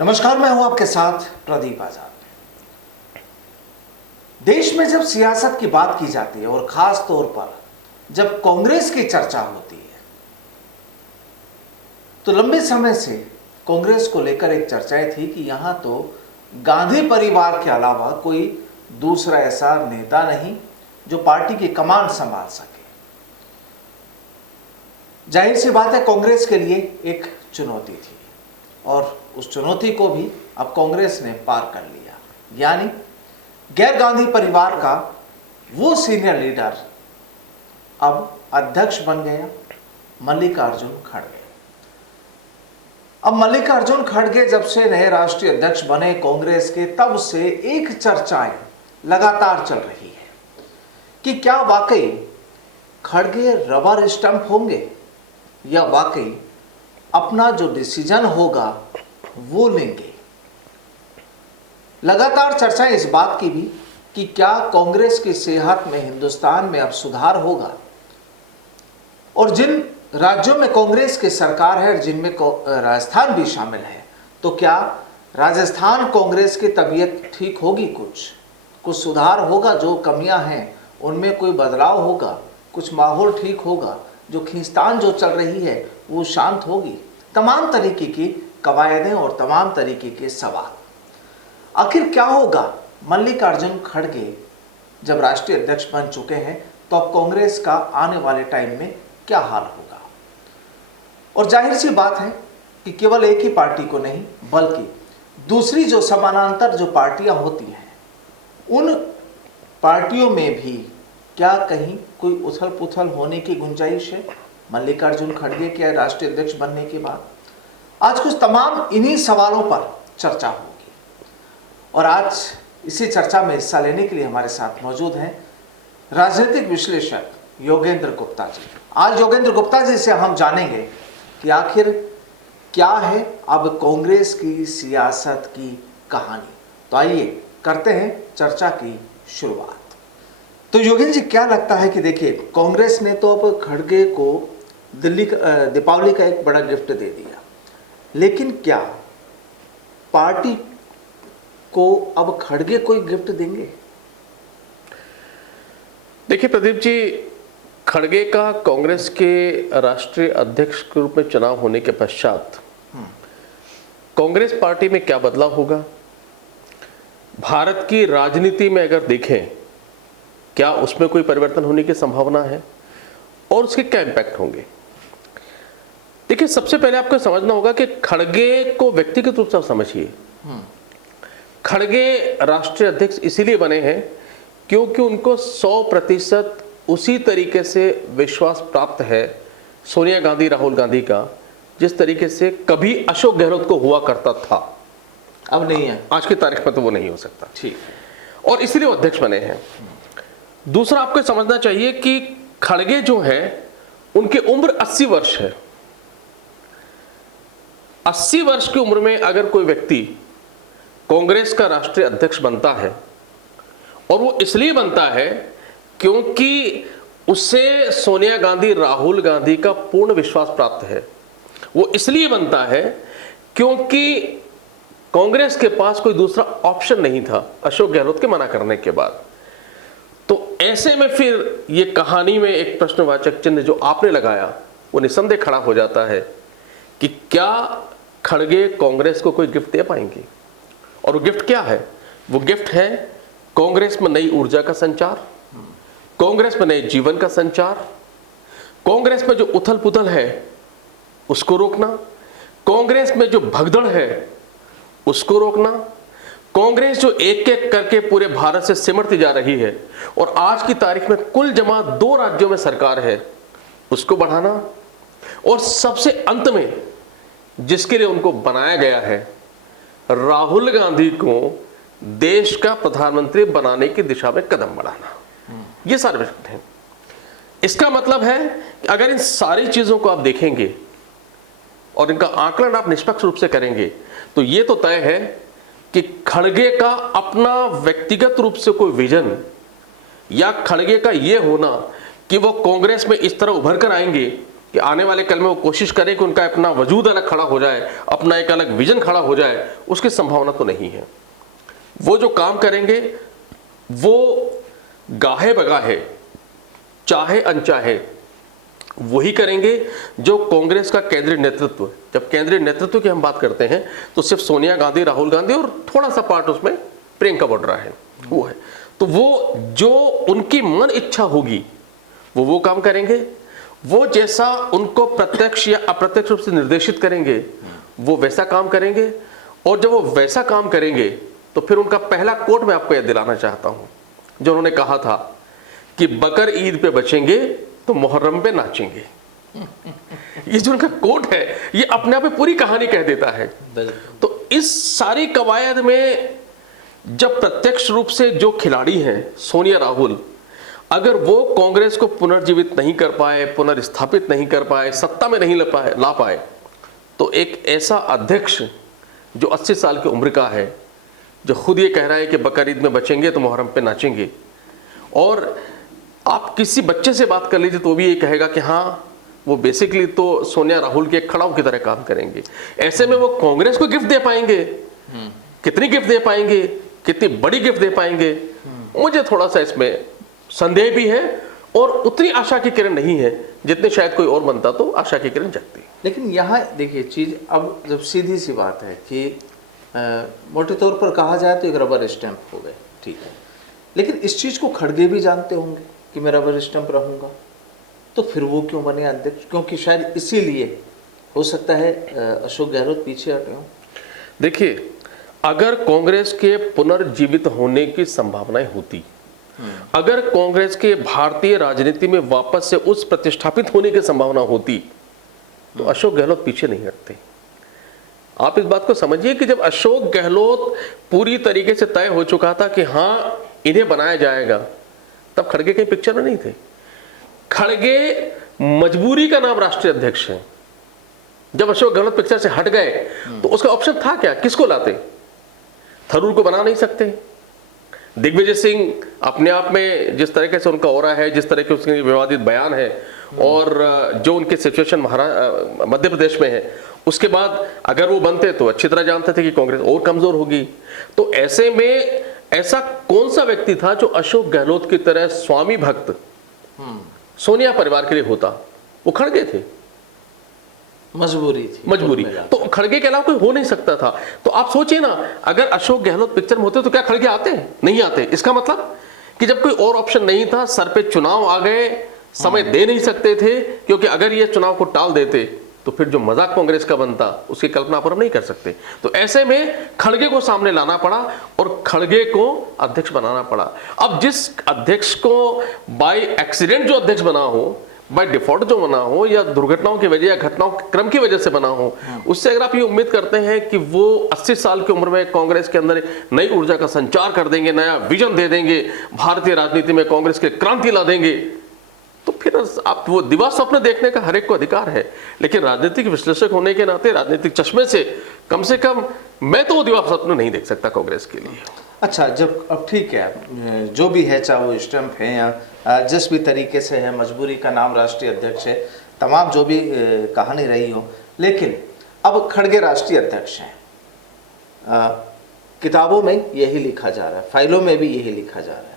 नमस्कार, मैं हूं आपके साथ प्रदीप आजाद। देश में जब सियासत की बात की जाती है और खास तौर पर जब कांग्रेस की चर्चा होती है तो लंबे समय से कांग्रेस को लेकर एक चर्चाएं थी कि यहां तो गांधी परिवार के अलावा कोई दूसरा ऐसा नेता नहीं जो पार्टी की कमान संभाल सके। जाहिर सी बात है, कांग्रेस के लिए एक चुनौती थी और उस चुनौती को भी अब कांग्रेस ने पार कर लिया। यानी गैर गांधी परिवार का वो सीनियर लीडर अब अध्यक्ष बन गया, मल्लिकार्जुन खड़गे। अब मल्लिकार्जुन खड़गे जब से नए राष्ट्रीय अध्यक्ष बने कांग्रेस के, तब से एक चर्चाएं लगातार चल रही है कि क्या वाकई खड़गे रबर स्टंप होंगे या वाकई अपना जो डिसीजन होगा वो लेंगे। लगातार चर्चाएं इस बात की भी कि क्या कांग्रेस की सेहत में हिंदुस्तान में अब सुधार होगा, और जिन राज्यों में कांग्रेस की सरकार है, जिनमें राजस्थान भी शामिल है, तो क्या राजस्थान कांग्रेस की तबीयत ठीक होगी, कुछ सुधार होगा, जो कमियां हैं उनमें कोई बदलाव होगा, कुछ माहौल ठीक होगा, जो खींचतान जो चल रही है वो शांत होगी। तमाम तरीके की कवायदें और तमाम तरीके के सवाल। आखिर क्या होगा? मल्लिकार्जुन खड़गे जब राष्ट्रीय अध्यक्ष बन चुके हैं तो अब कांग्रेस का आने वाले टाइम में क्या हाल होगा? और जाहिर सी बात है कि केवल एक ही पार्टी को नहीं, बल्कि दूसरी जो समानांतर जो पार्टियां होती हैं, उन पार्टियों में भी क्या कहीं कोई उथल पुथल होने की गुंजाइश है मल्लिकार्जुन खड़गे के राष्ट्रीय अध्यक्ष बनने के बाद? आज कुछ तमाम इन्हीं सवालों पर चर्चा होगी और आज इसी चर्चा में हिस्सा लेने के लिए हमारे साथ मौजूद हैं राजनीतिक विश्लेषक योगेंद्र गुप्ता जी। आज योगेंद्र गुप्ता जी से हम जानेंगे कि आखिर क्या है अब कांग्रेस की सियासत की कहानी। तो आइए करते हैं चर्चा की शुरुआत। तो योगेंद्र जी, क्या लगता है कि देखिए, कांग्रेस ने तो अब खड़गे को दीपावली का एक बड़ा गिफ्ट दे दिया, लेकिन क्या पार्टी को अब खड़गे कोई गिफ्ट देंगे? देखिए प्रदीप जी, खड़गे का कांग्रेस के राष्ट्रीय अध्यक्ष के रूप में चुनाव होने के पश्चात कांग्रेस पार्टी में क्या बदलाव होगा, भारत की राजनीति में अगर देखें क्या उसमें कोई परिवर्तन होने की संभावना है और उसके क्या इंपैक्ट होंगे। देखिए, सबसे पहले आपको समझना होगा कि खड़गे को व्यक्तिगत रूप से आप समझिए। खड़गे राष्ट्रीय अध्यक्ष इसीलिए बने हैं क्योंकि उनको 100% उसी तरीके से विश्वास प्राप्त है सोनिया गांधी, राहुल गांधी का, जिस तरीके से कभी अशोक गहलोत को हुआ करता था। अब नहीं है, आज की तारीख में तो वो नहीं हो सकता। ठीक, और इसलिए वो अध्यक्ष बने हैं। दूसरा आपको समझना चाहिए कि खड़गे जो हैं उनकी उम्र 80 वर्ष है। 80 वर्ष की उम्र में अगर कोई व्यक्ति कांग्रेस का राष्ट्रीय अध्यक्ष बनता है, और वो इसलिए बनता है क्योंकि उससे सोनिया गांधी, राहुल गांधी का पूर्ण विश्वास प्राप्त है, वो इसलिए बनता है क्योंकि कांग्रेस के पास कोई दूसरा ऑप्शन नहीं था अशोक गहलोत के मना करने के बाद। तो ऐसे में फिर ये कहानी में एक प्रश्नवाचक चिन्ह जो आपने लगाया वो निसंदेह खड़ा हो जाता है कि क्या खड़गे कांग्रेस को कोई गिफ्ट दे पाएंगे। और वो गिफ्ट क्या है? वो गिफ्ट है कांग्रेस में नई ऊर्जा का संचार, कांग्रेस में नए जीवन का संचार, कांग्रेस में जो उथल पुथल है उसको रोकना, कांग्रेस में जो भगदड़ है उसको रोकना, कांग्रेस जो एक एक करके पूरे भारत से सिमटती जा रही है और आज की तारीख में कुल जमा 2 राज्यों में सरकार है, उसको बढ़ाना, और सबसे अंत में जिसके लिए उनको बनाया गया है, राहुल गांधी को देश का प्रधानमंत्री बनाने की दिशा में कदम बढ़ाना। ये सारे विषय हैं। इसका मतलब है कि अगर इन सारी चीजों को आप देखेंगे और इनका आकलन आप निष्पक्ष रूप से करेंगे तो ये तो तय है कि खड़गे का अपना व्यक्तिगत रूप से कोई विजन या खड़गे का ये होना कि वो कांग्रेस में इस तरह उभर कर आएंगे कि आने वाले कल में वो कोशिश करें कि उनका अपना वजूद अलग खड़ा हो जाए, अपना एक अलग विजन खड़ा हो जाए, उसकी संभावना तो नहीं है। वो जो काम करेंगे वो गाहे बगाहे, चाहे अनचाहे वही करेंगे जो कांग्रेस का केंद्रीय नेतृत्व। जब केंद्रीय नेतृत्व की हम बात करते हैं तो सिर्फ सोनिया गांधी, राहुल गांधी और थोड़ा सा पार्ट उसमें प्रियंका वाड्रा है, वो है। तो वो जो उनकी मन इच्छा होगी वो काम करेंगे, वो जैसा उनको प्रत्यक्ष या अप्रत्यक्ष रूप से निर्देशित करेंगे वो वैसा काम करेंगे। और जब वो वैसा काम करेंगे तो फिर उनका पहला कोट मैं आपको याद दिलाना चाहता हूं, जो उन्होंने कहा था कि बकर ईद पे बचेंगे तो मुहर्रम पे नाचेंगे। ये जो उनका कोट है ये अपने आप में पूरी कहानी कह देता है। तो इस सारी कवायद में जब प्रत्यक्ष रूप से जो खिलाड़ी हैं सोनिया, राहुल, अगर वो कांग्रेस को पुनर्जीवित नहीं कर पाए, पुनर्स्थापित नहीं कर पाए, सत्ता में नहीं ला पाए, तो एक ऐसा अध्यक्ष जो 80 साल की उम्र का है, जो खुद ये कह रहा है कि बकरीद में बचेंगे तो मुहर्रम पे नाचेंगे, और आप किसी बच्चे से बात कर लीजिए तो भी ये कहेगा कि हाँ वो बेसिकली तो सोनिया, राहुल के खड़ाऊ की तरह काम करेंगे। ऐसे में वो कांग्रेस को गिफ्ट दे पाएंगे? कितनी गिफ्ट दे पाएंगे, कितनी बड़ी गिफ्ट दे पाएंगे? मुझे थोड़ा सा इसमें संदेह भी है और उतनी आशा की किरण नहीं है जितने शायद कोई और बनता तो आशा की किरण जगती। लेकिन यहाँ देखिए चीज, अब जब सीधी सी बात है कि मोटे तौर पर कहा जाए तो एक रबर स्टैंप हो गए, ठीक है, लेकिन इस चीज को खड़गे भी जानते होंगे कि मैं रबर स्टैंप रहूंगा, तो फिर वो क्यों बने अध्यक्ष? क्योंकि शायद इसीलिए हो सकता है अशोक गहलोत पीछे हटे हों। देखिए, अगर कांग्रेस के पुनर्जीवित होने की संभावनाएं होती, अगर कांग्रेस के भारतीय राजनीति में वापस से उस प्रतिष्ठापित होने की संभावना होती तो अशोक गहलोत पीछे नहीं हटते। आप इस बात को समझिए कि जब अशोक गहलोत पूरी तरीके से तय हो चुका था कि हाँ इन्हें बनाया जाएगा, तब खड़गे कहीं पिक्चर में नहीं थे। खड़गे मजबूरी का नाम राष्ट्रीय अध्यक्ष है। जब अशोक गहलोत पिक्चर से हट गए तो उसका ऑप्शन था क्या? किसको लाते? थरूर को बना नहीं सकते। दिग्विजय सिंह अपने आप में जिस तरीके से उनका ऑरा है, जिस तरह के उसके विवादित बयान है और जो उनके सिचुएशन मध्य प्रदेश में है, उसके बाद अगर वो बनते तो अच्छी तरह जानते थे कि कांग्रेस और कमजोर होगी। तो ऐसे में ऐसा कौन सा व्यक्ति था जो अशोक गहलोत की तरह स्वामी भक्त सोनिया परिवार के लिए होता? वो खड़गे थे, मजबूरी थी, मजबूरी। तो खड़गे के अलावा कोई हो नहीं सकता था। तो आप सोचिए ना, अगर अशोक गहलोत पिक्चर में होते तो क्या खड़गे आते? नहीं आते। इसका मतलब कि जब कोई और ऑप्शन नहीं था, सर पे चुनाव आ गए, समय दे नहीं सकते थे, क्योंकि अगर ये चुनाव को टाल देते तो फिर जो मजाक कांग्रेस का बनता उसकी कल्पना पर हम नहीं कर सकते। तो ऐसे में खड़गे को सामने लाना पड़ा और खड़गे को अध्यक्ष बनाना पड़ा। अब जिस अध्यक्ष को बाय एक्सीडेंट जो अध्यक्ष बना हो, बाय डिफॉल्ट जो बना हो, या दुर्घटनाओं की वजह या घटनाओं के क्रम की वजह से बना हो, उससे अगर आप ये उम्मीद करते हैं कि वो 80 साल की उम्र में कांग्रेस के अंदर नई ऊर्जा का संचार कर देंगे, नया विजन दे देंगे, भारतीय राजनीति में कांग्रेस के क्रांति ला देंगे, तो फिर आप वो दिवा स्वप्न देखने का हर एक को अधिकार है। लेकिन राजनीतिक विश्लेषक होने के नाते, राजनीतिक चश्मे से कम मैं तो वो दिवा स्वप्न नहीं देख सकता कांग्रेस के लिए। अच्छा, जब अब ठीक है, जो भी है, चाहे वो स्टैंप है या जिस भी तरीके से है, मजबूरी का नाम राष्ट्रीय अध्यक्ष है, तमाम जो भी कहानी रही हो, लेकिन अब खड़गे राष्ट्रीय अध्यक्ष हैं। किताबों में यही लिखा जा रहा है, फाइलों में भी यही लिखा जा रहा है।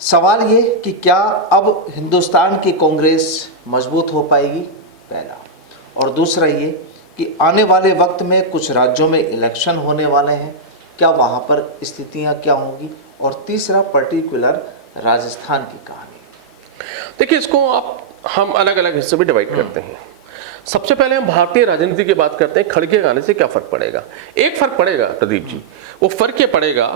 सवाल ये कि क्या अब हिंदुस्तान की कांग्रेस मजबूत हो पाएगी, पहला, और दूसरा ये कि आने वाले वक्त में कुछ राज्यों में इलेक्शन होने वाले हैं, क्या वहाँ पर स्थितियाँ क्या होंगी, और तीसरा पर्टिकुलर राजस्थान की कहानी। देखिए, इसको हम अलग अलग हिस्सों में डिवाइड करते हैं। सबसे पहले हम भारतीय राजनीति की बात करते हैं। खड़गे आने से क्या फर्क पड़ेगा? एक फर्क पड़ेगा प्रदीप जी, वो फर्क ये पड़ेगा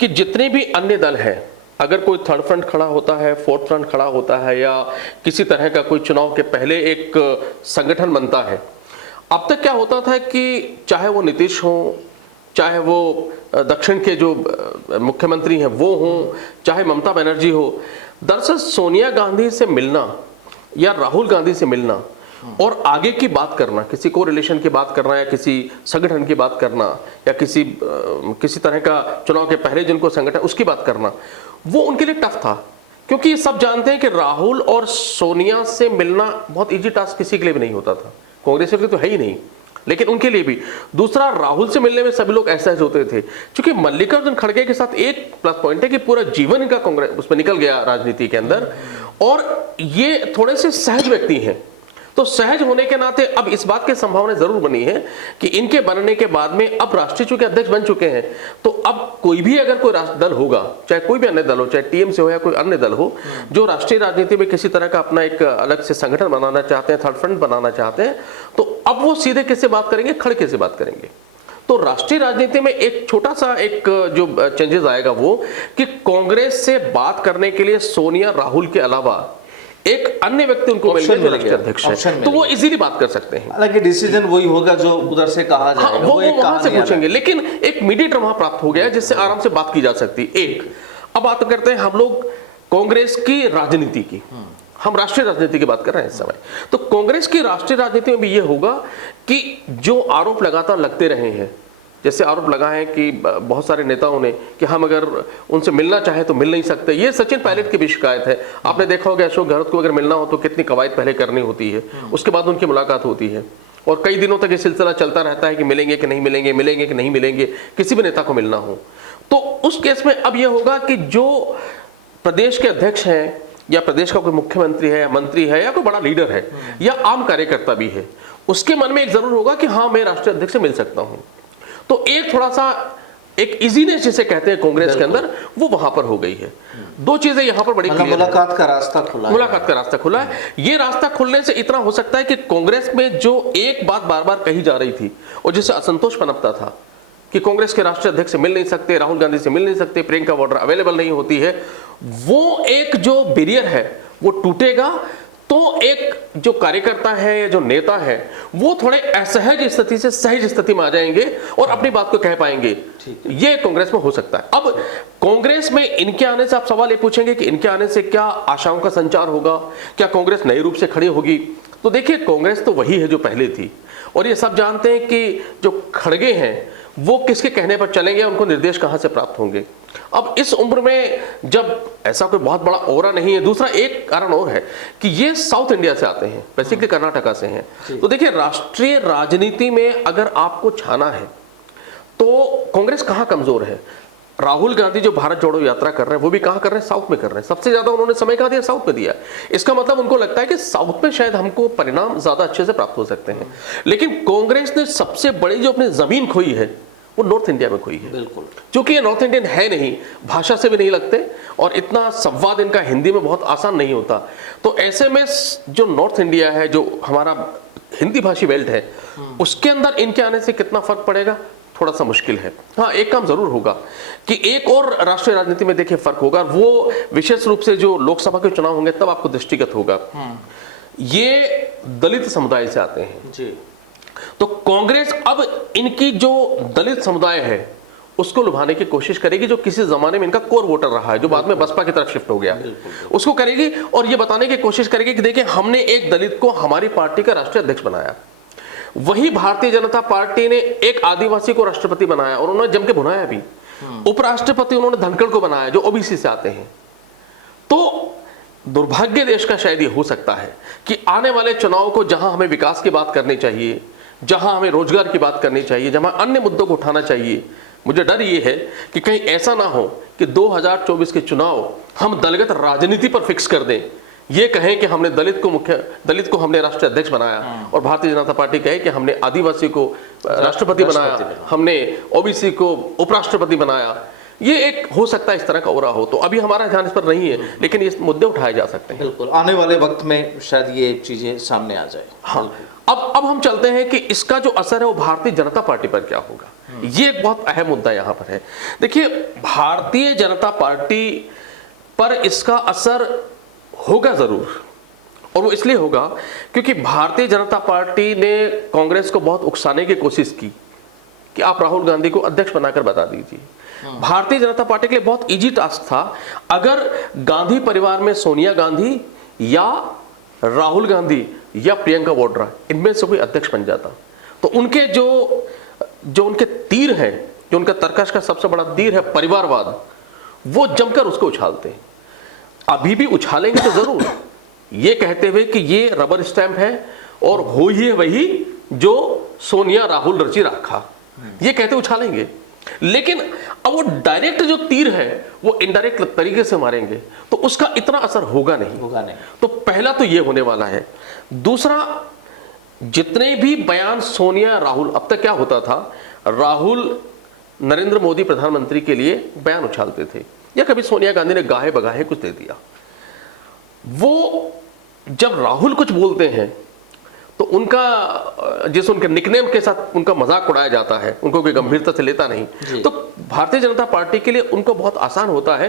कि जितने भी अन्य दल हैं, अगर कोई थर्ड फ्रंट खड़ा होता है, फोर्थ फ्रंट खड़ा होता है, या किसी तरह का कोई चुनाव के पहले एक संगठन बनता है। अब तक क्या होता था कि चाहे वो नीतीश हो, चाहे वो दक्षिण के जो मुख्यमंत्री हैं वो हों, चाहे ममता बनर्जी हो, दरअसल सोनिया गांधी से मिलना या राहुल गांधी से मिलना और आगे की बात करना, किसी को रिलेशन की बात करना, या किसी संगठन की बात करना, या किसी तरह का चुनाव के पहले जिनको संगठन उसकी बात करना, वो उनके लिए टफ था। क्योंकि ये सब जानते हैं कि राहुल और सोनिया से मिलना बहुत इजी टास्क किसी के लिए भी नहीं होता था, कांग्रेस के लिए तो है ही नहीं, लेकिन उनके लिए भी। दूसरा, राहुल से मिलने में सभी लोग असहज होते थे, क्योंकि मल्लिकार्जुन खड़गे के साथ एक प्लस पॉइंट है कि पूरा जीवन इनका कांग्रेस उसमें निकल गया राजनीति के अंदर, और ये थोड़े से सहज व्यक्ति हैं। तो सहज होने के नाते अब इस बात की संभावना जरूर बनी है कि इनके बनने के बाद में अब राष्ट्रीय चूंकि अध्यक्ष बन चुके हैं, तो अब कोई भी अगर कोई दल होगा, चाहे कोई भी अन्य दल हो, चाहे टीएमसी हो या कोई अन्य दल हो, जो राष्ट्रीय राजनीति में किसी तरह का अपना एक अलग से संगठन बनाना चाहते हैं, थर्ड फ्रंट बनाना चाहते हैं, तो अब वो सीधे किससे बात करेंगे? खड़गे से बात करेंगे। तो राष्ट्रीय राजनीति में एक छोटा सा एक जो चेंजेस आएगा वो कि कांग्रेस से बात करने के लिए सोनिया राहुल के अलावा एक अन्य व्यक्ति उनको मिल गया जो राष्ट्रीय अध्यक्ष है, तो वो इजीली बात कर सकते हैं। हालांकि डिसीजन वही होगा जो उधर से कहा जाएगा, हाँ, वो वहां से पूछेंगे, लेकिन एक मीडिएटर वहां प्राप्त हो गया जिससे आराम से बात की जा सकती। एक अब बात करते हैं हम लोग कांग्रेस की राजनीति की, हम राष्ट्रीय राजनीति की बात कर रहे हैं इस समय। तो कांग्रेस की राष्ट्रीय राजनीति में भी ये होगा कि जो आरोप लगातार लगते रहे हैं, जैसे आरोप लगा है कि बहुत सारे नेताओं ने कि हम अगर उनसे मिलना चाहे तो मिल नहीं सकते, ये सचिन पायलट की भी शिकायत है। आपने देखा होगा अशोक गहलोत को अगर मिलना हो तो कितनी कवायद पहले करनी होती है, उसके बाद उनकी मुलाकात होती है, और कई दिनों तक ये सिलसिला चलता रहता है कि मिलेंगे कि नहीं मिलेंगे, मिलेंगे कि नहीं मिलेंगे, किसी भी नेता को मिलना हो। तो उस केस में अब यह होगा कि जो प्रदेश के अध्यक्ष हैं या प्रदेश का कोई मुख्यमंत्री है या मंत्री है या कोई बड़ा लीडर है या आम कार्यकर्ता भी है, उसके मन में एक जरूर होगा कि हाँ मैं राष्ट्रीय अध्यक्ष से मिल सकता हूं। तो एक थोड़ा सा एक इजीनेस जिसे कहते हैं कांग्रेस के अंदर, वो वहां पर हो गई है। दो चीजें यहां पर बड़ी क्लियर है। मुलाकात का रास्ता खुला है। मुलाकात का रास्ता खुला है। ये रास्ता खुलने से इतना हो सकता है कि कांग्रेस में जो एक बात बार बार कही जा रही थी और जिससे असंतोष पनपता था कि कांग्रेस के राष्ट्रीय अध्यक्ष से मिल नहीं सकते, राहुल गांधी से मिल नहीं सकते, प्रियंका वाड्रा अवेलेबल नहीं होती है, वो एक जो बैरियर है वो टूटेगा। तो एक जो कार्यकर्ता है या जो नेता है वो थोड़े असहज स्थिति से सहज स्थिति में आ जाएंगे और अपनी बात को कह पाएंगे। ये कांग्रेस में हो सकता है। अब कांग्रेस में इनके आने से आप सवाल ये पूछेंगे कि इनके आने से क्या आशाओं का संचार होगा, क्या कांग्रेस नए रूप से खड़ी होगी? तो देखिए, कांग्रेस तो वही है जो पहले थी, और ये सब जानते हैं कि जो खड़गे हैं वो किसके कहने पर चलेंगे, उनको निर्देश कहां से प्राप्त होंगे। अब इस उम्र में जब ऐसा कोई बहुत बड़ा ओरा नहीं है, दूसरा एक कारण और है कि ये साउथ इंडिया से आते हैं, बेसिकली कर्नाटका से हैं। तो देखिए, राष्ट्रीय राजनीति में अगर आपको छाना है तो कांग्रेस कहां कमजोर है? राहुल गांधी जो भारत जोड़ो यात्रा कर रहे हैं वो भी कहां कर रहे हैं? साउथ में कर रहे हैं। सबसे ज्यादा उन्होंने समय कहां दिया? साउथ में दिया। इसका मतलब उनको लगता है कि साउथ में शायद हमको परिणाम ज्यादा अच्छे से प्राप्त हो सकते हैं। लेकिन कांग्रेस ने सबसे बड़ी जो अपनी जमीन खोई है वो नॉर्थ इंडिया में खोई है। बिल्कुल, क्योंकि ये नॉर्थ इंडियन है नहीं, भाषा से भी नहीं लगते और इतना संवाद इनका हिंदी में बहुत आसान नहीं होता। तो ऐसे में जो नॉर्थ इंडिया है, जो हमारा हिंदी भाषी बेल्ट है, उसके अंदर इनके आने से कितना फर्क पड़ेगा, थोड़ा सा मुश्किल है। हाँ, एक काम जरूर होगा कि एक और राष्ट्रीय राजनीति में देखिए फर्क होगा, वो विशेष रूप से जो लोकसभा के चुनाव होंगे तब आपको दृष्टिगत होगा। ये दलित समुदाय से आते हैं जी। तो कांग्रेस अब इनकी जो दलित समुदाय है उसको लुभाने की कोशिश करेगी, जो किसी जमाने में इनका कोर वोटर रहा है, जो बाद में बसपा की तरफ शिफ्ट हो गया, उसको करेगी और ये बताने की कोशिश करेगी कि देखिए हमने एक दलित को हमारी पार्टी का राष्ट्रीय अध्यक्ष बनाया। वही भारतीय जनता पार्टी ने एक आदिवासी को राष्ट्रपति बनाया और उन्होंने जम के भुनाया भी। उपराष्ट्रपति उन्होंने धनखड़ को बनाया जो ओबीसी से आते हैं। तो दुर्भाग्य देश का शायद ये हो सकता है कि आने वाले चुनाव को जहां हमें विकास की बात करनी चाहिए, जहां हमें रोजगार की बात करनी चाहिए, जहां अन्य मुद्दों को उठाना चाहिए, मुझे डर ये है कि कहीं ऐसा ना हो कि 2024 के चुनाव हम दलगत राजनीति पर फिक्स कर दें, ये कहें कि हमने दलित को हमने राष्ट्रीय अध्यक्ष बनाया और भारतीय जनता पार्टी कहे कि हमने आदिवासी को राष्ट्रपति बनाया, हमने ओबीसी को उपराष्ट्रपति बनाया। ये एक हो सकता है इस तरह का हो रहा हो। तो अभी हमारा ध्यान इस पर नहीं है, लेकिन ये मुद्दे उठाए जा सकते हैं। बिल्कुल, आने वाले वक्त में शायद ये चीजें सामने आ जाए। हाँ, अब हम चलते हैं कि इसका जो असर है वो भारतीय जनता पार्टी पर क्या होगा। ये एक बहुत अहम मुद्दा यहाँ पर है। देखिए, भारतीय जनता पार्टी पर इसका असर होगा जरूर, और वो इसलिए होगा क्योंकि भारतीय जनता पार्टी ने कांग्रेस को बहुत उकसाने की कोशिश की कि आप राहुल गांधी को अध्यक्ष बनाकर बता दीजिए। भारतीय जनता पार्टी के लिए बहुत इजी टास्क था, अगर गांधी परिवार में सोनिया गांधी या राहुल गांधी या प्रियंका वाड्रा इनमें से कोई अध्यक्ष बन जाता, तो उनके जो उनके तीर हैं, जो उनका तर्कश का सबसे बड़ा तीर है परिवारवाद, वो जमकर उसको उछालते हैं। अभी भी उछालेंगे तो जरूर, ये कहते हुए कि ये रबर स्टैंप है और हो ही है वही जो सोनिया राहुल रची रखा, ये कहते उछालेंगे। लेकिन अब वो डायरेक्ट जो तीर है वो इनडायरेक्ट तरीके से मारेंगे तो उसका इतना असर होगा नहीं। तो पहला तो ये होने वाला है। दूसरा, जितने भी बयान सोनिया राहुल, अब तक क्या होता था, राहुल नरेंद्र मोदी प्रधानमंत्री के लिए बयान उछालते थे या कभी सोनिया गांधी ने गाहे बगाहे कुछ दे दिया। वो जब राहुल कुछ बोलते हैं तो उनका, जिस उनके निकनेम के साथ उनका मजाक उड़ाया जाता है, उनको कोई गंभीरता से लेता नहीं, तो भारतीय जनता पार्टी के लिए उनको बहुत आसान होता है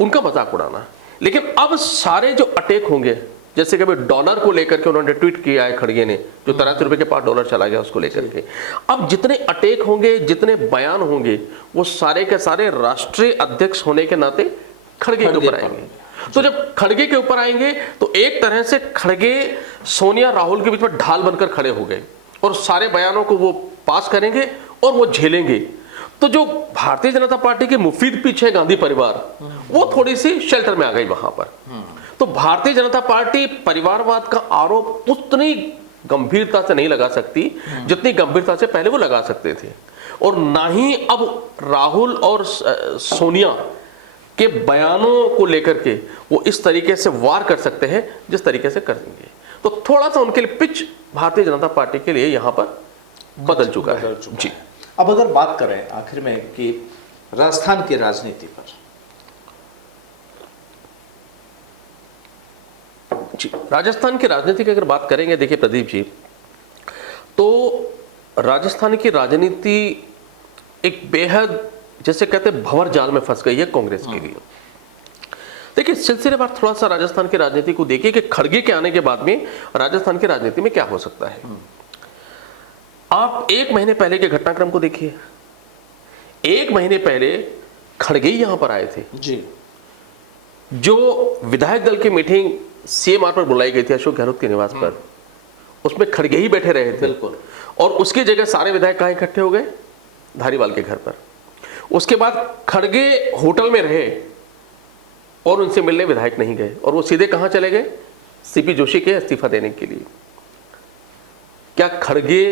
उनका मजाक उड़ाना। लेकिन अब सारे जो अटैक होंगे, जैसे कभी डॉलर को लेकर के उन्होंने ट्वीट किया है खड़गे ने, जो 83 रुपए के पास डॉलर चला गया उसको लेकर के, अब जितने अटैक होंगे, जितने बयान होंगे, वो सारे के सारे राष्ट्रीय अध्यक्ष होने के नाते खड़गे के ऊपर आएंगे। तो जब खड़गे के ऊपर आएंगे तो एक तरह से खड़गे सोनिया राहुल के बीच में ढाल बनकर खड़े हो गए और सारे बयानों को वो पास करेंगे और वो झेलेंगे। तो जो भारतीय जनता पार्टी के मुफीद पीछे है गांधी परिवार, वो थोड़ी सी शेल्टर में आ गई वहां पर। तो भारतीय जनता पार्टी परिवारवाद का आरोप उतनी गंभीरता से नहीं लगा सकती जितनी गंभीरता से पहले वो लगा सकते थे, और ना ही अब राहुल और सोनिया के बयानों को लेकर के वो इस तरीके से वार कर सकते हैं जिस तरीके से करेंगे। तो थोड़ा सा उनके लिए पिच भारतीय जनता पार्टी के लिए यहां पर बदल चुका है जी। अब अगर बात करें आखिर में कि राजस्थान की राजनीति पर, जी राजस्थान की राजनीति की अगर बात करेंगे, देखिए प्रदीप जी, तो राजस्थान की राजनीति एक बेहद, जैसे कहते हैं, भंवर जाल में फंस गई है कांग्रेस के लिए। देखिए सिलसिलेवार थोड़ा सा राजस्थान की राजनीति को देखिए कि खड़गे के आने के बाद में राजस्थान की राजनीति में क्या हो सकता है। आप एक महीने पहले के घटनाक्रम को देखिए। एक महीने पहले खड़गे ही यहां पर आए थे जी। जो विधायक दल की मीटिंग सीएमआर पर बुलाई गई थी अशोक गहलोत के निवास पर, उसमें खड़गे ही बैठे रहे थे। बिल्कुल। और उसकी जगह सारे विधायक कहां इकट्ठे हो गए? धारीवाल के घर पर। उसके बाद खड़गे होटल में रहे और उनसे मिलने विधायक नहीं गए, और वो सीधे कहां चले गए? सीपी जोशी के इस्तीफा देने के लिए। क्या खड़गे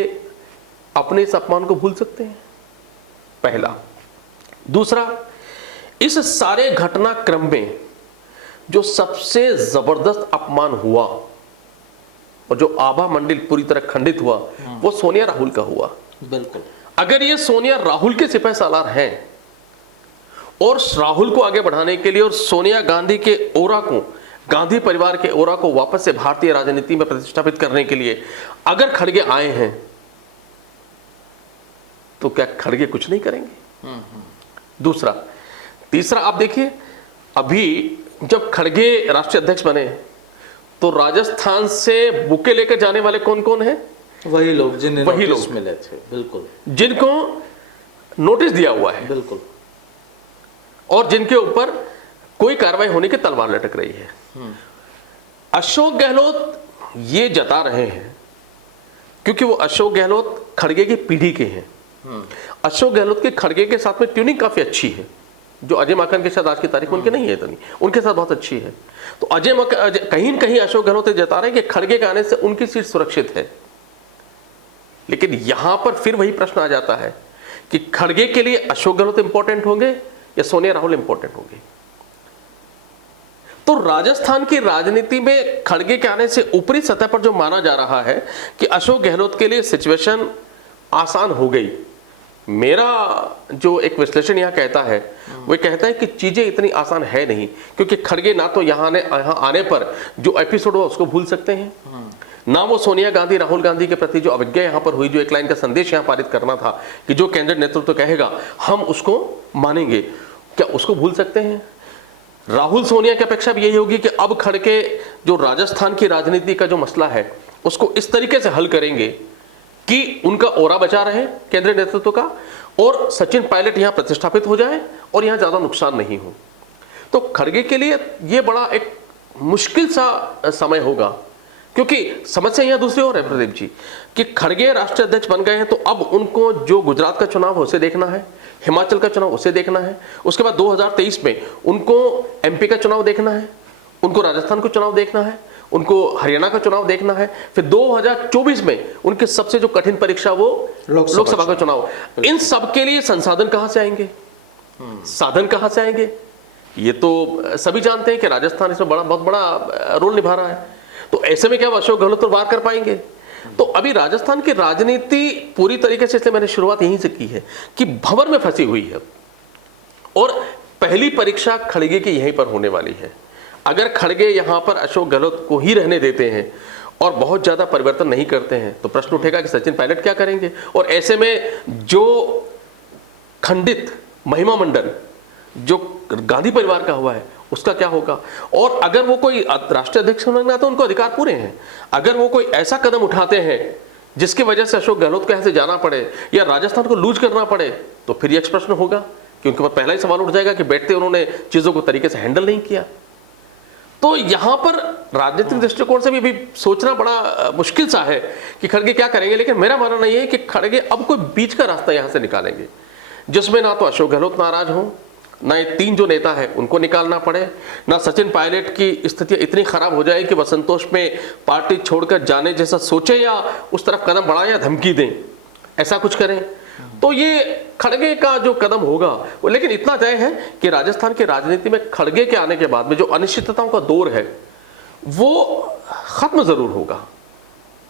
अपने इस अपमान को भूल सकते हैं? पहला। दूसरा, इस सारे घटनाक्रम में जो सबसे जबरदस्त अपमान हुआ और जो आभा मंडल पूरी तरह खंडित हुआ, वो सोनिया राहुल का हुआ। बिल्कुल। अगर ये सोनिया राहुल के सिपह सालार हैं और राहुल को आगे बढ़ाने के लिए और सोनिया गांधी के ओरा को, गांधी परिवार के ओरा को वापस से भारतीय राजनीति में प्रतिष्ठापित करने के लिए अगर खड़गे आए हैं, तो क्या खड़गे कुछ नहीं करेंगे? दूसरा। तीसरा, आप देखिए, अभी जब खड़गे राष्ट्रीय अध्यक्ष बने तो राजस्थान से बुके लेकर जाने वाले कौन कौन हैं? वही लोग जिन्हें वही नोटिस लोग मिले थे। बिल्कुल। जिनको नोटिस दिया हुआ है। बिल्कुल। और जिनके ऊपर कोई कार्रवाई होने की तलवार लटक रही है। अशोक गहलोत ये जता रहे हैं क्योंकि वो अशोक गहलोत खड़गे की पीढ़ी के हैं। अशोक गहलोत के खड़गे के साथ में ट्यूनिंग काफी अच्छी है, जो अजय माकन के साथ आज की तारीख में उनके नहीं है इतनी, उनके साथ बहुत अच्छी है। तो कहीं न कहीं अशोक गहलोत जता रहे हैं कि खड़गे के आने से उनकी सीट सुरक्षित है। लेकिन यहां पर फिर वही प्रश्न आ जाता है कि खड़गे के लिए अशोक गहलोत इंपॉर्टेंट होंगे या सोनिया राहुल इंपॉर्टेंट होंगे? तो राजस्थान की राजनीति में खड़गे के आने से ऊपरी सतह पर जो माना जा रहा है कि अशोक गहलोत के लिए सिचुएशन आसान हो गई, मेरा जो एक विश्लेषण यहां कहता है वो कहता है कि चीजें इतनी आसान है नहीं, क्योंकि खड़गे ना तो यहां आने पर जो एपिसोड हुआ उसको भूल सकते हैं, ना वो सोनिया गांधी राहुल गांधी के प्रति जो अवज्ञा यहां पर हुई, जो एक लाइन का संदेश यहां पारित करना था कि जो केंद्रीय नेतृत्व कहेगा हम उसको मानेंगे, क्या उसको भूल सकते हैं? राहुल सोनिया की अपेक्षा भी यही होगी कि अब खड़गे जो राजस्थान की राजनीति का जो मसला है उसको इस तरीके से हल करेंगे कि उनका ओरा बचा रहे केंद्रीय नेतृत्व का, और सचिन पायलट यहां प्रतिष्ठापित हो जाए और यहां ज्यादा नुकसान नहीं हो। तो खड़गे के लिए यह बड़ा एक मुश्किल सा समय होगा, क्योंकि समस्या यहां दूसरी ओर है प्रदीप जी कि खड़गे राष्ट्रीय अध्यक्ष बन गए हैं, तो अब उनको जो गुजरात का चुनाव है उसे देखना है, हिमाचल का चुनाव उसे देखना है, उसके बाद 2023 में उनको एमपी का चुनाव देखना है, उनको राजस्थान को चुनाव देखना है, उनको हरियाणा का चुनाव देखना है, फिर 2024 में उनके सबसे जो कठिन परीक्षा वो लोकसभा का चुनाव। इन सब के लिए संसाधन कहां से आएंगे, साधन कहां से आएंगे? ये तो सभी जानते हैं कि राजस्थान इसमें बहुत बड़ा रोल निभा रहा है। तो ऐसे में क्या अशोक गहलोत तो वार कर पाएंगे? तो अभी राजस्थान की राजनीति पूरी तरीके से, इसलिए मैंने शुरुआत यहीं से की है कि भंवर में फंसी हुई है और पहली परीक्षा खड़गे की यहीं पर होने वाली है। अगर खड़गे यहां पर अशोक गहलोत को ही रहने देते हैं और बहुत ज्यादा परिवर्तन नहीं करते हैं तो प्रश्न उठेगा कि सचिन पायलट क्या करेंगे। और ऐसे में जो खंडित महिमा मंडल जो गांधी परिवार का हुआ है उसका क्या होगा? और अगर वो कोई राष्ट्रीय अध्यक्ष होना तो उनको अधिकार पूरे हैं। अगर वो कोई ऐसा कदम उठाते हैं जिसकी वजह से अशोक गहलोत को यहां से जाना पड़े या राजस्थान को लूज करना पड़े तो फिर ये प्रश्न होगा, क्योंकि वह पहला ही सवाल उठ जाएगा कि बैठते उन्होंने चीजों को तरीके से हैंडल नहीं किया। तो यहां पर राजनीतिक दृष्टिकोण से भी सोचना बड़ा मुश्किल सा है कि खड़गे क्या करेंगे। लेकिन मेरा मानना ये है कि खड़गे अब कोई बीच का रास्ता यहां से निकालेंगे जिसमें ना तो अशोक गहलोत नाराज हो, ना ये तीन जो नेता है उनको निकालना पड़े, ना सचिन पायलट की स्थिति इतनी खराब हो जाए कि वह संतोष में पार्टी छोड़कर जाने जैसा सोचे या उस तरफ कदम बढ़ाएं या धमकी दें, ऐसा कुछ करें। तो ये खड़गे का जो कदम होगा वो, लेकिन इतना तय है कि राजस्थान की राजनीति में खड़गे के आने के बाद में जो अनिश्चितताओं का दौर है वो खत्म जरूर होगा।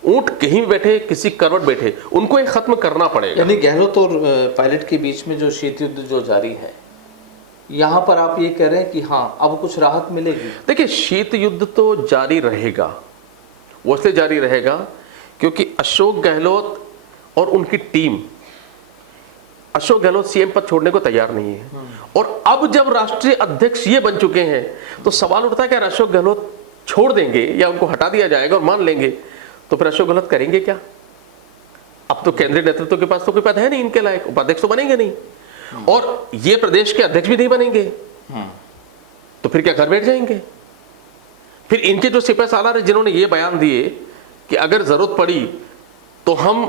ऊंट कहीं बैठे, किसी करवट बैठे, उनको ये खत्म करना पड़ेगा। यानी गहलोत और पायलट के बीच में जो शीत युद्ध जो जारी है, यहां पर आप ये कह रहे हैं कि हाँ अब कुछ राहत मिलेगी? देखिए, शीत युद्ध तो जारी रहेगा, वो इसलिए जारी रहेगा क्योंकि अशोक गहलोत और उनकी टीम, अशोक गहलोत सीएम पद छोड़ने को तैयार नहीं है। और अब जब राष्ट्रीय अध्यक्ष ये बन चुके हैं तो सवाल उठता है कि अशोक गहलोत छोड़ देंगे या उनको हटा दिया जाएगा और मान लेंगे तो फिर अशोक गहलोत करेंगे क्या? अब तो केंद्रीय नेतृत्व के पास तो कोई पद है नहीं इनके लायक, उपाध्यक्ष तो बनेंगे नहीं और ये प्रदेश के अध्यक्ष भी नहीं बनेंगे, तो फिर क्या घर बैठ जाएंगे? फिर इनके जो सिपह सालार है जिन्होंने ये बयान दिए कि अगर जरूरत पड़ी तो हम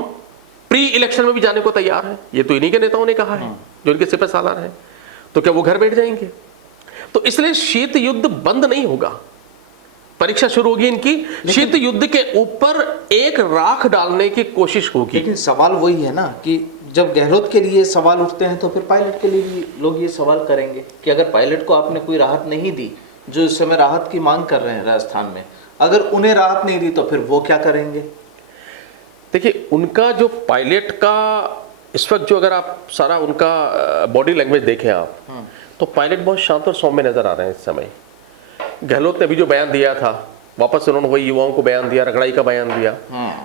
प्री इलेक्शन में भी जाने को तैयार है, ये तो इन्हीं के नेताओं ने कहा है जो इनके सिपह सालार है, तो क्या वो घर बैठ जाएंगे? तो इसलिए शीत युद्ध बंद नहीं होगा, परीक्षा शुरू होगी इनकी, शीत युद्ध के ऊपर एक राख डालने की कोशिश होगी। लेकिन सवाल वही है ना कि जब गहलोत के लिए सवाल उठते हैं तो फिर पायलट के लिए भी लोग ये सवाल करेंगे कि अगर पायलट को आपने कोई राहत नहीं दी, जो इस समय राहत की मांग कर रहे हैं राजस्थान में, अगर उन्हें राहत नहीं दी तो फिर वो क्या करेंगे? देखिए, उनका जो पायलट का इस वक्त जो अगर आप सारा उनका बॉडी लैंग्वेज देखें आप, तो पायलट बहुत शांत और सौम्य नजर आ रहे हैं इस समय। गहलोत ने अभी जो बयान दिया था, वापस उन्होंने वही युवाओं को बयान दिया, रगड़ाई का बयान दिया,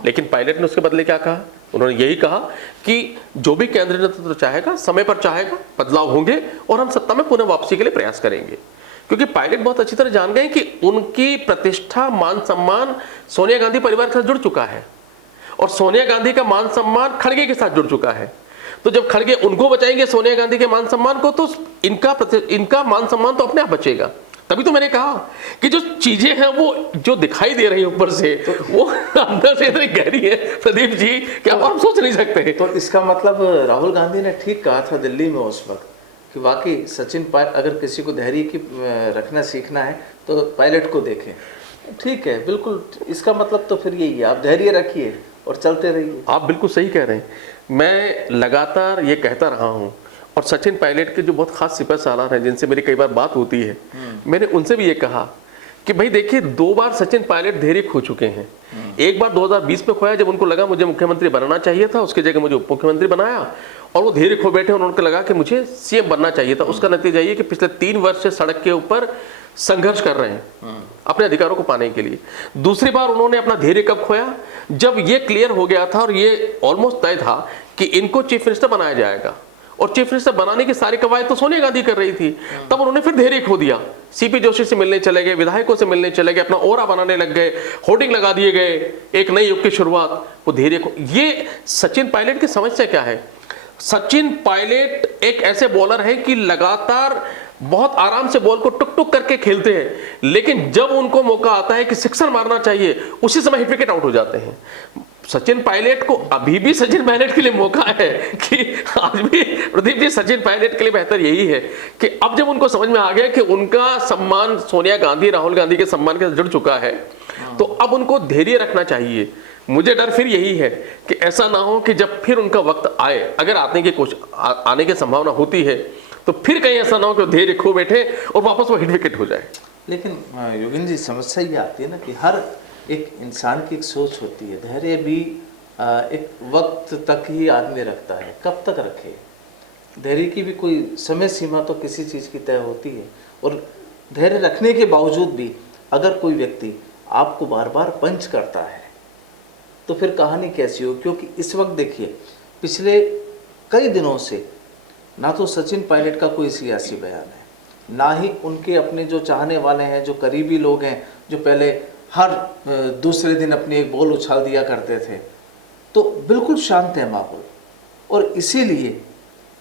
लेकिन पायलट ने उसके बदले क्या कहा? उन्होंने यही कहा कि जो भी केंद्रीय नेतृत्व चाहेगा, समय पर चाहेगा, बदलाव होंगे और हम सत्ता में पुनः वापसी के लिए प्रयास करेंगे। क्योंकि पायलट बहुत अच्छी तरह जान गए कि उनकी प्रतिष्ठा, मान सम्मान सोनिया गांधी परिवार के साथ जुड़ चुका है और सोनिया गांधी का मान सम्मान खड़गे के साथ जुड़ चुका है। तो जब खड़गे उनको बचाएंगे सोनिया गांधी के मान सम्मान को, तो इनका मान सम्मान तो अपने आप बचेगा। तभी तो मैंने कहा कि जो चीजें हैं वो जो दिखाई दे रही है ऊपर से, वो अंदर से इतनी गहरी है प्रदीप जी कि आप सोच नहीं सकते। तो इसका मतलब राहुल गांधी ने ठीक कहा था दिल्ली में उस वक्त कि वाकई सचिन पायलट, अगर किसी को धैर्य की रखना सीखना है तो पायलट को देखें। ठीक है, बिल्कुल, इसका मतलब तो फिर यही है, आप धैर्य रखिए और चलते रहिए। आप बिल्कुल सही कह रहे हैं, मैं लगातार ये कहता रहा हूँ और सचिन पायलट के जो बहुत खास सिपह सालार हैं जिनसे मेरी कई बार बात होती है, मैंने उनसे भी ये कहा कि भाई देखिए, 2 बार सचिन पायलट धैर्य खो चुके हैं। एक बार 2020 में खोया जब उनको लगा मुझे मुख्यमंत्री बनना चाहिए था, उसकी जगह मुझे उप मुख्यमंत्री बनाया और वो धैर्य खो बैठे और उनको लगा कि मुझे सीएम बनना चाहिए था। उसका नतीजा ये कि पिछले 3 वर्ष से सड़क के ऊपर संघर्ष कर रहे हैं अपने अधिकारों को पाने के लिए। दूसरी बार उन्होंने अपना धैर्य कब खोया? जब ये क्लियर हो गया था और ये ऑलमोस्ट तय था कि इनको चीफ मिनिस्टर बनाया जाएगा और चीफ मिनिस्टर बनाने की सारी कवायद तो सोनिया गांधी कर रही थी, तब उन्होंने फिर धैर्य खो दिया। सीपी जोशी से मिलने चले गए, विधायकों से मिलने चले गए, अपना ओरा बनाने लग गए, होर्डिंग लगा दिए गए, एक नई युग की शुरुआत, वो धैर्य खो। ये सचिन पायलट की समस्या क्या है? सचिन पायलट एक ऐसे बॉलर है कि लगातार बहुत आराम से बॉल को टुक टुक करके खेलते हैं, लेकिन जब उनको मौका आता है कि सिक्सर मारना चाहिए, उसी समय हिट विकेट आउट हो जाते हैं। सचिन पायलट को अभी भी सचिन पायलट के लिए मौका है कि आज भी प्रदीप जी सचिन पायलट के लिए बेहतर यही है कि अब जब उनको समझ में आ गया कि उनका सम्मान सोनिया गांधी राहुल गांधी के सम्मान के साथ जुड़ चुका है, तो अब उनको धैर्य रखना चाहिए। मुझे डर फिर यही है कि ऐसा ना हो कि जब फिर उनका वक्त आए, अगर आने की संभावना होती है, तो फिर कहीं ऐसा ना हो कि धैर्य खो बैठे और वापस वो हिट विकेट हो जाए। लेकिन योगेंद्र जी, समस्या ये आती है ना कि हर एक इंसान की एक सोच होती है। धैर्य भी एक वक्त तक ही आदमी रखता है, कब तक रखे। धैर्य की भी कोई समय सीमा तो किसी चीज़ की तय होती है, और धैर्य रखने के बावजूद भी अगर कोई व्यक्ति आपको बार बार पंच करता है तो फिर कहानी कैसी हो। क्योंकि इस वक्त देखिए, पिछले कई दिनों से ना तो सचिन पायलट का कोई सियासी बयान है, ना ही उनके अपने जो चाहने वाले हैं, जो करीबी लोग हैं, जो पहले हर दूसरे दिन अपनी एक बॉल उछाल दिया करते थे, तो बिल्कुल शांत है माहौल। और इसीलिए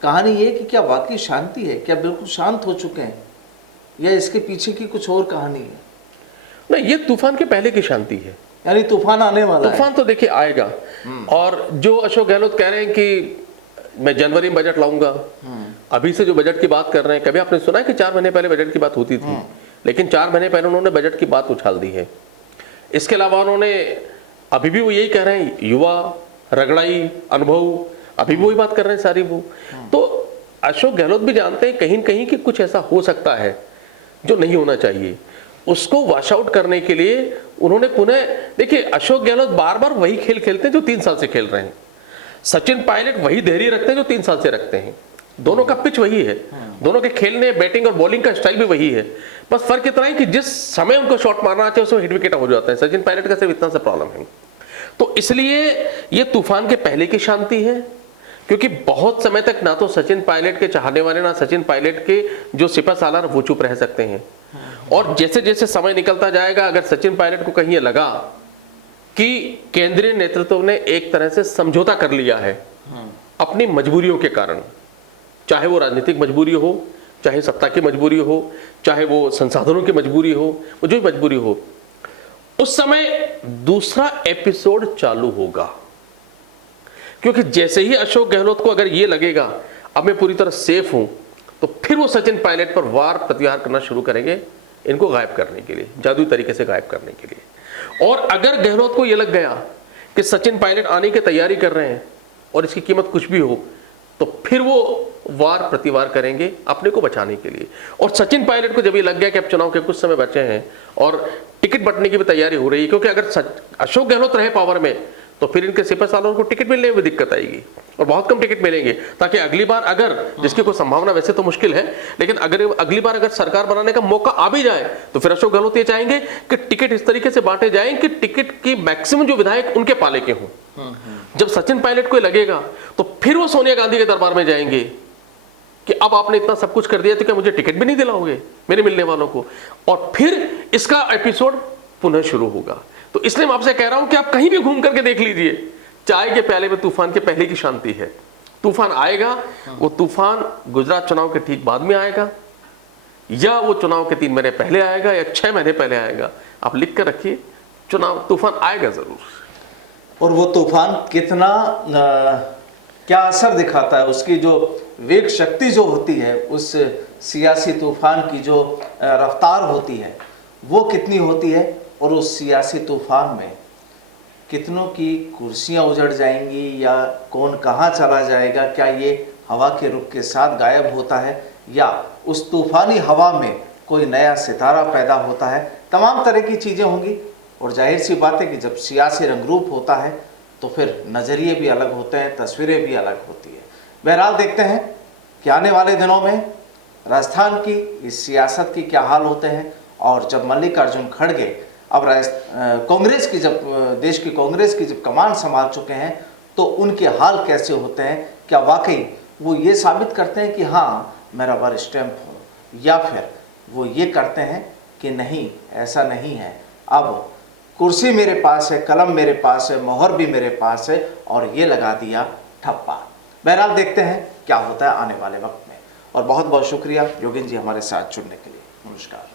कहानी ये कि क्या वाकई शांति है, क्या बिल्कुल शांत हो चुके हैं, या इसके पीछे की कुछ और कहानी है? नहीं, ये तूफान के पहले की शांति है। यानी तूफान आने वाला है। तूफान तो देखिए आएगा। और जो अशोक गहलोत कह रहे हैं कि मैं जनवरी में बजट लाऊंगा, अभी से जो बजट की बात कर रहे हैं, कभी आपने सुना है कि 4 महीने पहले बजट की बात होती थी? लेकिन 4 महीने पहले उन्होंने बजट की बात उछाल दी है। इसके अलावा उन्होंने अभी भी वो यही कह रहे हैं, युवा, रगड़ाई, अनुभव, अभी भी वही बात कर रहे हैं सारी वो। तो अशोक गहलोत भी जानते हैं कहीं न कहीं कि कुछ ऐसा हो सकता है जो नहीं होना चाहिए। उसको वॉश आउट करने के लिए उन्होंने पुनः, देखिए अशोक गहलोत बार बार वही खेल खेलते हैं जो 3 साल से खेल रहे हैं। सचिन पायलट वही धैर्य रखते हैं जो 3 साल से रखते हैं। दोनों का पिच वही है, दोनों के खेलने, बैटिंग और बॉलिंग का स्टाइल भी वही है। बस फर्क इतना है कि जिस समय उनको शॉट मारना चाहिए उसमें हिट विकेट हो जाता है। सचिन पायलट का सिर्फ इतना सा प्रॉब्लम है। तो इसलिए ये तूफान के पहले की शांति है, क्योंकि बहुत समय तक ना तो सचिन पायलट के चाहने वाले, ना सचिन पायलट के जो सिपह सालार वो चुप रह सकते हैं। और जैसे जैसे समय निकलता जाएगा, अगर सचिन पायलट को कहीं ये लगा कि केंद्रीय नेतृत्व ने एक तरह से समझौता कर लिया है अपनी मजबूरियों के कारण, चाहे वो राजनीतिक मजबूरी हो, चाहे सत्ता की मजबूरी हो, चाहे वो संसाधनों की मजबूरी हो, वो जो भी मजबूरी हो, उस समय दूसरा एपिसोड चालू होगा। क्योंकि जैसे ही अशोक गहलोत को अगर ये लगेगा अब मैं पूरी तरह सेफ हूं, तो फिर वो सचिन पायलट पर वार प्रत्याहार करना शुरू करेंगे, इनको गायब करने के लिए, जादुई तरीके से गायब करने के लिए। और अगर गहलोत को यह लग गया कि सचिन पायलट आने की तैयारी कर रहे हैं और इसकी कीमत कुछ भी हो, तो फिर वो वार प्रतिवार करेंगे अपने को बचाने के लिए। और सचिन पायलट को जब ये लग गया कि अब चुनाव के कुछ समय बचे हैं और टिकट बंटने की भी तैयारी हो रही है, क्योंकि अगर अशोक गहलोत रहे पावर में तो फिर इनके सिपह सालों को टिकट मिलने में भी दिक्कत आएगी और बहुत कम टिकट मिलेंगे, ताकि अगली बार अगर, जिसकी कोई संभावना वैसे तो मुश्किल है, लेकिन अगर अगली बार अगर सरकार बनाने का मौका आ भी जाए तो फिर अशोक गहलोत ये चाहेंगे कि टिकट इस तरीके से बांटे जाएं कि टिकट की मैक्सिमम जो विधायक उनके पाले के हों। जब सचिन पायलट को लगेगा तो फिर वो सोनिया गांधी के दरबार में जाएंगे कि अब आपने इतना सब कुछ कर दिया तो क्या मुझे टिकट भी नहीं दिलाओगे मेरे मिलने वालों को, और फिर इसका एपिसोड पुनः शुरू होगा। तो इसलिए मैं आपसे कह रहा हूं कि आप कहीं भी घूम करके देख लीजिए, चाय के प्याले में तूफान के पहले की शांति है। तूफान आएगा, वो तूफान गुजरात चुनाव के ठीक बाद में आएगा, या वो चुनाव के 3 महीने पहले आएगा, या 6 महीने पहले आएगा। आप लिख कर रखिए, चुनाव तूफान आएगा जरूर। और वो तूफान कितना क्या असर दिखाता है, उसकी जो वेग शक्ति जो होती है, उस सियासी तूफान की जो रफ्तार होती है वो कितनी होती है, और उस सियासी तूफान में कितनों की कुर्सियां उजड़ जाएंगी, या कौन कहां चला जाएगा, क्या ये हवा के रुख के साथ गायब होता है, या उस तूफानी हवा में कोई नया सितारा पैदा होता है। तमाम तरह की चीज़ें होंगी। और जाहिर सी बात है कि जब सियासी रंगरूप होता है तो फिर नज़रिए भी अलग होते हैं, तस्वीरें भी अलग होती है। बहरहाल देखते हैं कि आने वाले दिनों में राजस्थान की इस सियासत की क्या हाल होते हैं, और जब मल्लिकार्जुन खड़गे अब कांग्रेस की, जब देश की कांग्रेस की जब कमान संभाल चुके हैं, तो उनके हाल कैसे होते हैं। क्या वाकई वो ये साबित करते हैं कि हाँ मैं रबर स्टैंप हूँ, या फिर वो ये करते हैं कि नहीं ऐसा नहीं है, अब कुर्सी मेरे पास है, कलम मेरे पास है, मोहर भी मेरे पास है, और ये लगा दिया ठप्पा। बहरहाल देखते हैं क्या होता है आने वाले वक्त में। और बहुत बहुत शुक्रिया योगेंद्र जी हमारे साथ जुड़ने के लिए। नमस्कार।